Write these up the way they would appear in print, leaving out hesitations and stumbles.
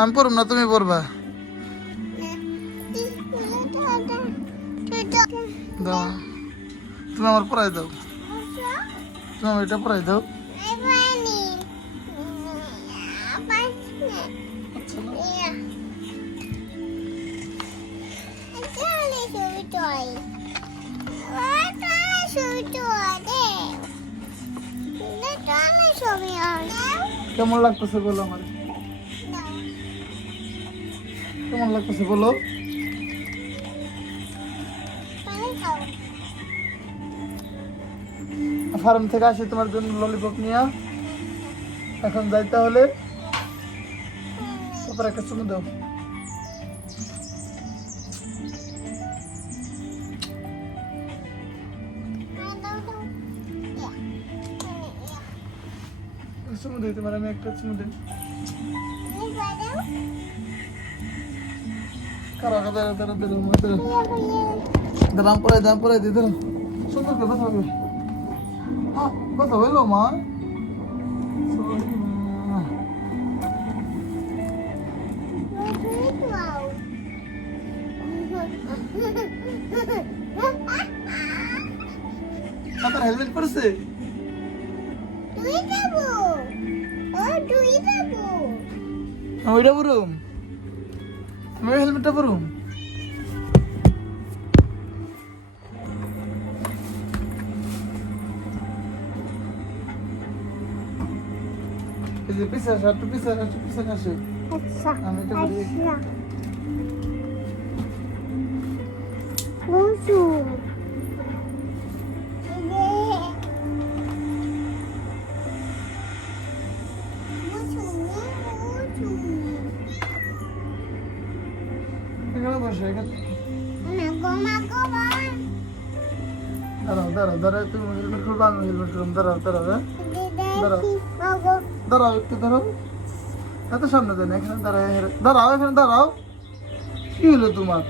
আমি পড়ব না, তুমি পড়বা। দাও, তুমি আমার পড়াই দাও, তুমি আমার এটা পড়াই দাও। আচ্ছা না? কেমন লাগতেছে বলো আমার, কেমন লাগতেছে বলো। ফার্ম থেকে আসি তোমার জন্য ললিপপ নিয়ে, এখন যাই তাহলে। তারপর একটা চুমু দাও। চুমু দিই তোমার, আমি একটা চুমু দিই। দাঁড়াম পরে দিই, ধরো সুন্দর করে কথা হবে। কথা হইলো মা, আপনার হেলমেট পরেছে? ওইটা পরুম, আমি হেলমেটটা পরুম। পিছে আসো, একটু পিছে আসো। আমি এটা করি। এখানে বসো, এখানে দাঁড়াও, তুমি হেলমেট খুলবা, আমি হেলমেট খুললাম। দাঁড়াও, একটু দাঁড়াও। এত সামনে দেন, এখানে দাঁড়াও। কি হলো তোমার?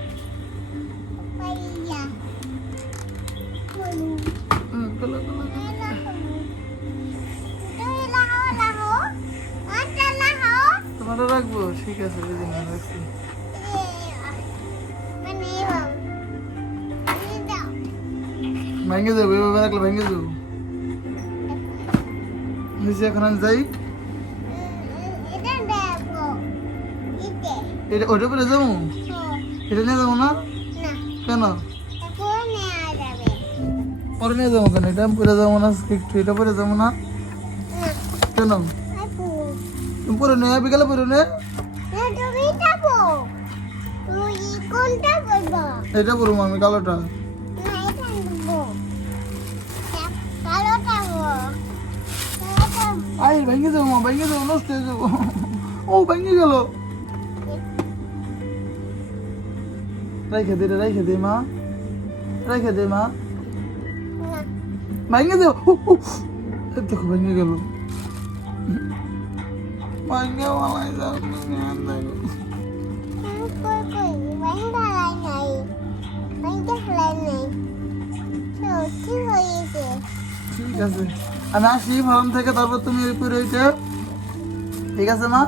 তোমার রাখবো, ঠিক আছে, রাখছি। ভেঙে যাবো, এভাবে রাখলে ভেঙে যাবো। নিচে এখন আমি যাই, এটা ওইটা পরে যাবো, এটা নিয়ে যাবো না কেন? পরে নিয়ে যাবো কেন? এটা পরে যাবো না, এটা পরে যাবো না কেন? তুমি পরে নে, বিকালে পরে নে। এটা পরবো আমি, কালোটা। আই ভেঙে যাবো মা, নষ্ট হয়ে যাবো। ও ভেঙে গেল। রেখে দে মা, ভেঙে যাও। দেখো ভেঙে গেল। ঠিক আছে, আমি আসি ফার্ম থেকে, তারপর তুমি করে ওইটা। ঠিক আছে মা,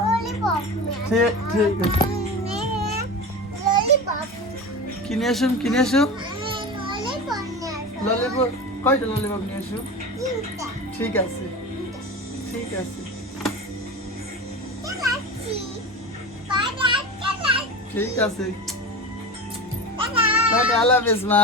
ঠিক আছে। কিনে আসো ললিপপ। কয়টা ললিপপ নিয়ে আসো? ঠিক আছে। ঠিক আছে, আল্লাহ হাফেজ মা।